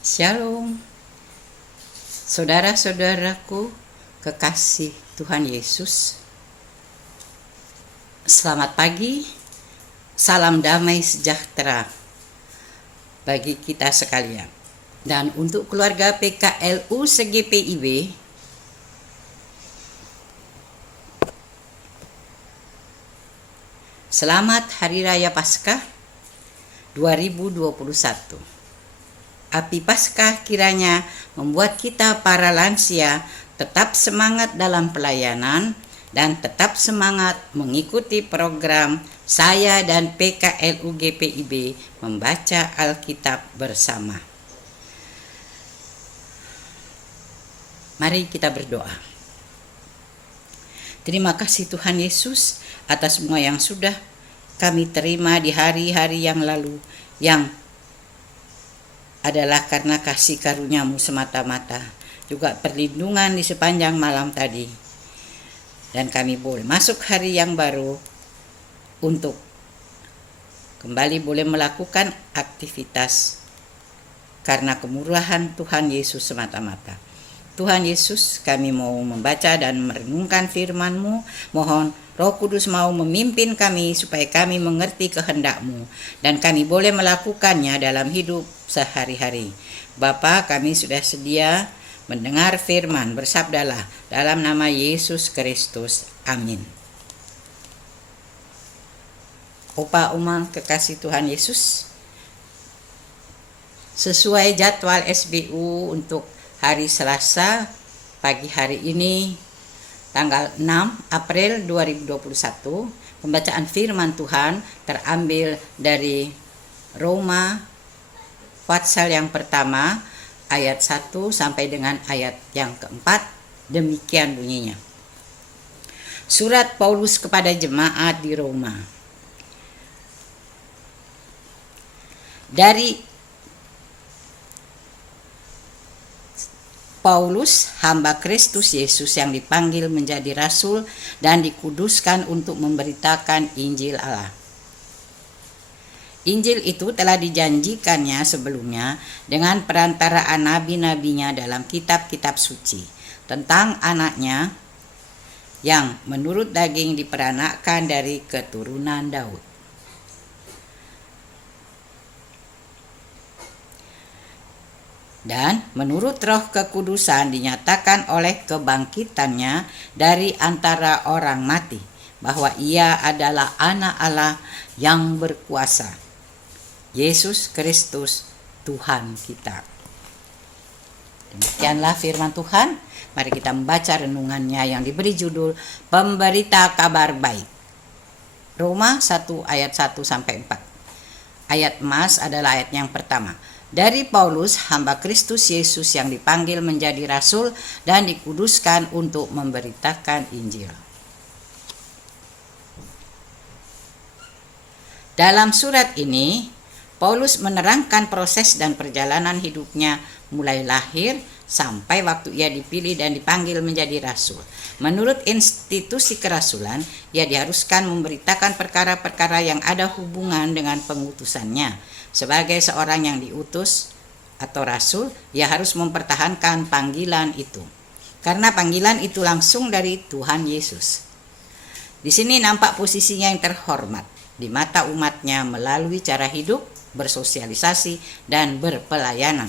Shalom, saudara-saudaraku kekasih Tuhan Yesus. Selamat pagi, salam damai sejahtera bagi kita sekalian. Dan untuk keluarga PKLU SGPIB, selamat Hari Raya Paskah 2021. Api Paskah kiranya membuat kita para lansia tetap semangat dalam pelayanan dan tetap semangat mengikuti program saya dan PKLU GPIB membaca Alkitab bersama. Mari kita berdoa. Terima kasih Tuhan Yesus atas semua yang sudah kami terima di hari-hari yang lalu, yang adalah karena kasih karunia-Mu semata-mata, juga perlindungan di sepanjang malam tadi. Dan kami boleh masuk hari yang baru untuk kembali boleh melakukan aktivitas karena kemurahan Tuhan Yesus semata-mata. Tuhan Yesus, kami mau membaca dan merenungkan firman-Mu. Mohon Roh Kudus mau memimpin kami supaya kami mengerti kehendak-Mu dan kami boleh melakukannya dalam hidup sehari-hari. Bapa, kami sudah sedia mendengar firman, bersabdalah dalam nama Yesus Kristus. Amin. Opa Uma kekasih Tuhan Yesus, sesuai jadwal SBU untuk hari Selasa pagi hari ini tanggal 6 April 2021, pembacaan firman Tuhan terambil dari Roma pasal yang pertama ayat 1 sampai dengan ayat yang keempat. Demikian bunyinya. Surat Paulus kepada jemaat di Roma. Dari Paulus, hamba Kristus Yesus yang dipanggil menjadi rasul dan dikuduskan untuk memberitakan Injil Allah. Injil itu telah dijanjikannya sebelumnya dengan perantaraan nabi-nabinya dalam kitab-kitab suci tentang anaknya yang menurut daging diperanakkan dari keturunan Daud. Dan menurut Roh Kekudusan dinyatakan oleh kebangkitannya dari antara orang mati bahwa ia adalah anak Allah yang berkuasa, Yesus Kristus Tuhan kita. Demikianlah firman Tuhan. Mari kita membaca renungannya yang diberi judul Pemberita Kabar Baik. Roma 1 ayat 1 sampai 4. Ayat emas adalah ayat yang pertama. Dari Paulus, hamba Kristus Yesus yang dipanggil menjadi rasul dan dikuduskan untuk memberitakan Injil. Dalam surat ini, Paulus menerangkan proses dan perjalanan hidupnya mulai lahir sampai waktu ia dipilih dan dipanggil menjadi rasul. Menurut institusi kerasulan, ia diharuskan memberitakan perkara-perkara yang ada hubungan dengan pengutusannya. Sebagai seorang yang diutus atau rasul, ia harus mempertahankan panggilan itu. Karena panggilan itu langsung dari Tuhan Yesus. Di sini nampak posisinya yang terhormat di mata umatnya melalui cara hidup, bersosialisasi, dan berpelayanan.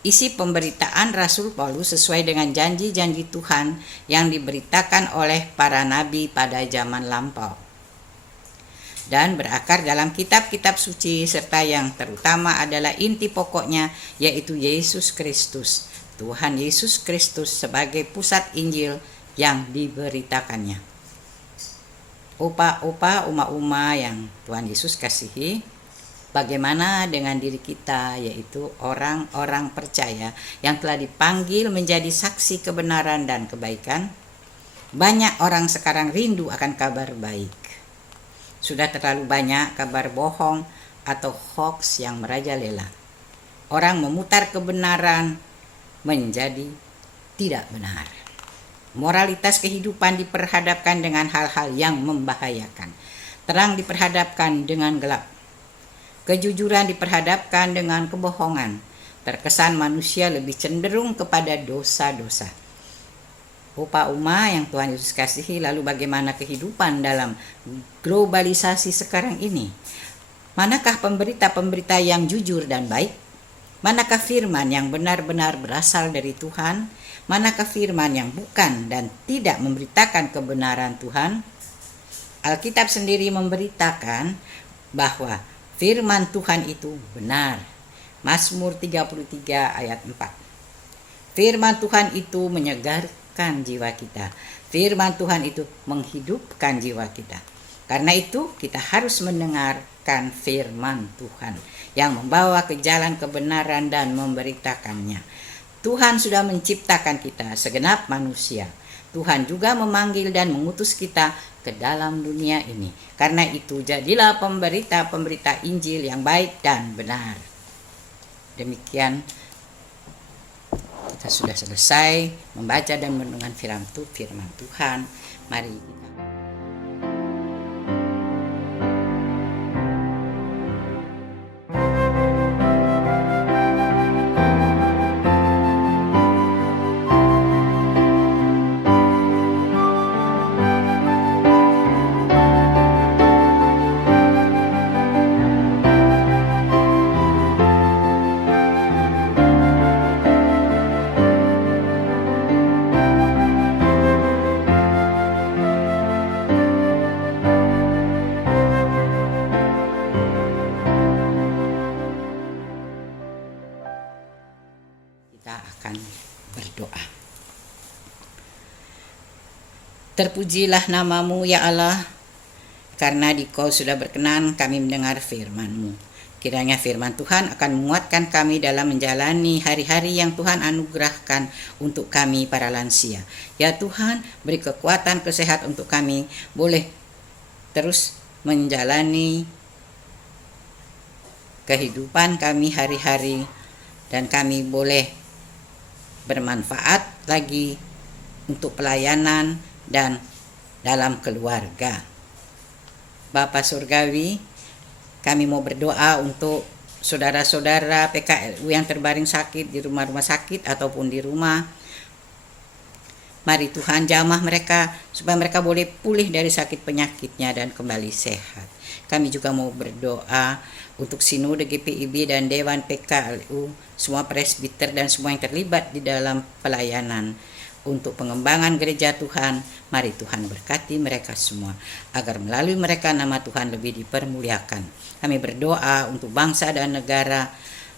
Isi pemberitaan Rasul Paulus sesuai dengan janji-janji Tuhan yang diberitakan oleh para nabi pada zaman lampau dan berakar dalam kitab-kitab suci, serta yang terutama adalah inti pokoknya, yaitu Yesus Kristus, Tuhan Yesus Kristus sebagai pusat Injil yang diberitakannya. Opa-opa, uma-uma yang Tuhan Yesus kasihi, bagaimana dengan diri kita, yaitu orang-orang percaya yang telah dipanggil menjadi saksi kebenaran dan kebaikan? Banyak orang sekarang rindu akan kabar baik. Sudah terlalu banyak kabar bohong atau hoax yang merajalela. Orang memutar kebenaran menjadi tidak benar. Moralitas kehidupan diperhadapkan dengan hal-hal yang membahayakan. Terang diperhadapkan dengan gelap. Kejujuran diperhadapkan dengan kebohongan. terkesan manusia lebih cenderung kepada dosa-dosa. Opa Uma yang Tuhan Yesus kasihi, lalu bagaimana kehidupan dalam globalisasi sekarang ini? Manakah pemberita-pemberita yang jujur dan baik? Manakah firman yang benar-benar berasal dari Tuhan? Manakah firman yang bukan dan tidak memberitakan kebenaran Tuhan? Alkitab sendiri memberitakan bahwa firman Tuhan itu benar. Mazmur 33 ayat 4. Firman Tuhan itu menyegarkan jiwa kita. Firman Tuhan itu menghidupkan jiwa kita. Karena itu kita harus mendengarkan firman Tuhan yang membawa ke jalan kebenaran dan memberitakannya. Tuhan sudah menciptakan kita segenap manusia. Tuhan juga memanggil dan mengutus kita ke dalam dunia ini. Karena itu jadilah pemberita-pemberita Injil yang baik dan benar. Demikian kita sudah selesai membaca dan merenungkan firman Tuhan. Mari kita akan berdoa. Terpujilah namamu ya Allah, karena Dikau sudah berkenan kami mendengar firman-Mu. Kiranya firman Tuhan akan menguatkan kami dalam menjalani hari-hari yang Tuhan anugerahkan untuk kami para lansia. Ya Tuhan, beri kekuatan kesehatan untuk kami boleh terus menjalani kehidupan kami hari-hari, dan kami boleh bermanfaat lagi untuk pelayanan dan dalam keluarga. Bapa Surgawi, kami mau berdoa untuk saudara-saudara PKLU yang terbaring sakit di rumah-rumah sakit ataupun di rumah. Mari Tuhan jamah mereka supaya mereka boleh pulih dari sakit penyakitnya dan kembali sehat. Kami juga mau berdoa untuk Sinode GPIB dan Dewan PKLU, semua presbiter dan semua yang terlibat di dalam pelayanan untuk pengembangan gereja Tuhan. Mari Tuhan berkati mereka semua, agar melalui mereka nama Tuhan lebih dipermuliakan. Kami berdoa untuk bangsa dan negara,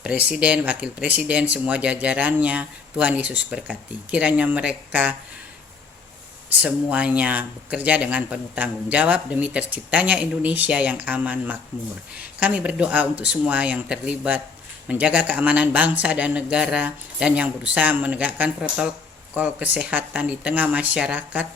presiden, wakil presiden, semua jajarannya. Tuhan Yesus berkati. Kiranya mereka semuanya bekerja dengan penuh tanggung jawab demi terciptanya Indonesia yang aman makmur. Kami berdoa untuk semua yang terlibat menjaga keamanan bangsa dan negara dan yang berusaha menegakkan protokol kesehatan di tengah masyarakat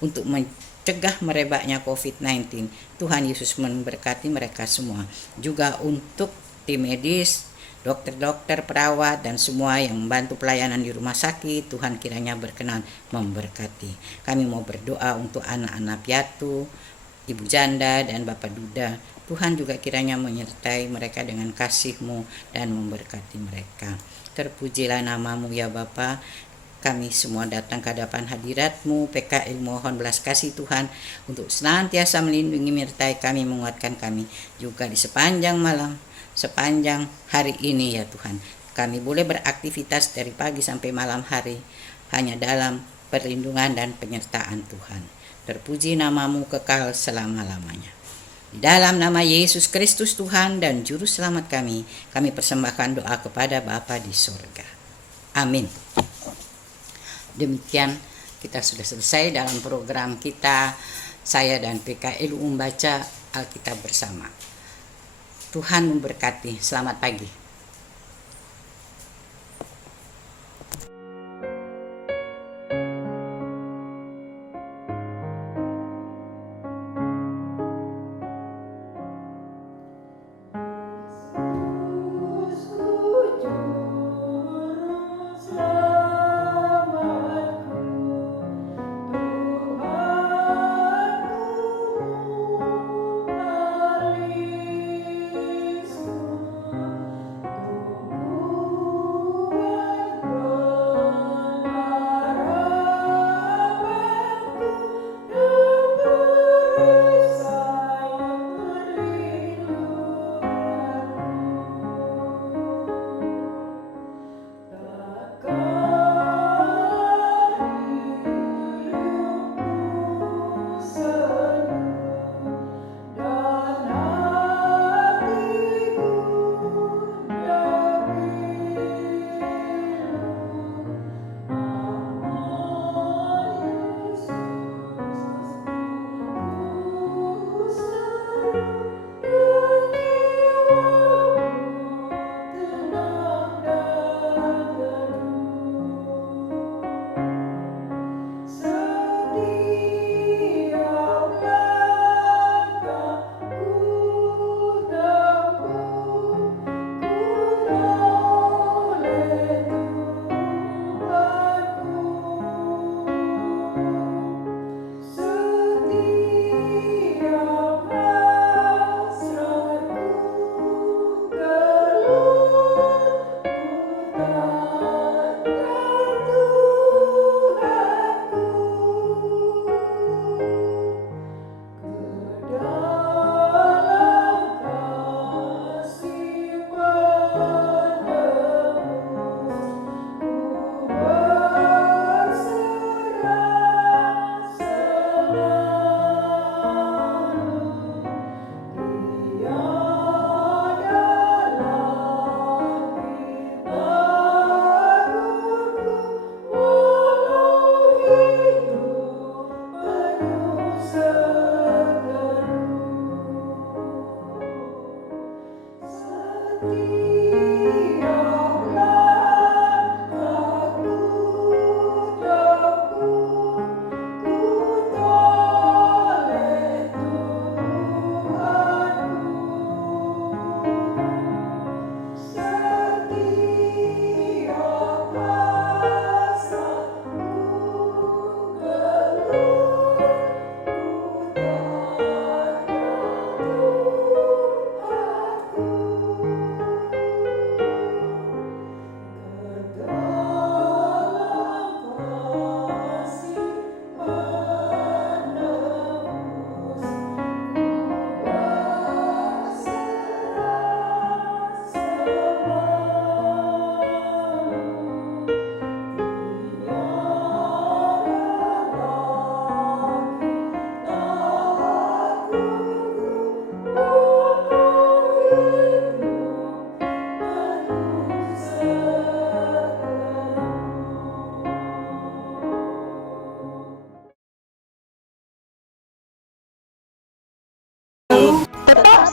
untuk mencegah merebaknya COVID-19. Tuhan Yesus memberkati mereka semua. Juga untuk tim medis, dokter-dokter, perawat, dan semua yang membantu pelayanan di rumah sakit, Tuhan kiranya berkenan memberkati. Kami mau berdoa untuk anak-anak piatu, ibu janda, dan bapak duda. Tuhan juga kiranya menyertai mereka dengan kasih-Mu dan memberkati mereka. Terpujilah nama-Mu ya Bapa. Kami semua datang ke hadapan hadirat-Mu. PKL mohon belas kasih Tuhan untuk senantiasa melindungi, menyertai kami, menguatkan kami juga di sepanjang malam, sepanjang hari ini ya Tuhan. Kami boleh beraktivitas dari pagi sampai malam hari hanya dalam perlindungan dan penyertaan Tuhan. Terpuji nama-Mu kekal selama-lamanya. Di dalam nama Yesus Kristus Tuhan dan Juru Selamat kami persembahkan doa kepada Bapa di surga. Amin. Demikian kita sudah selesai dalam program kita, saya dan PKLU membaca Alkitab bersama. Tuhan memberkati. Selamat pagi.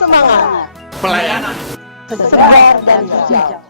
semangat, Pelayanan segar dan hijau.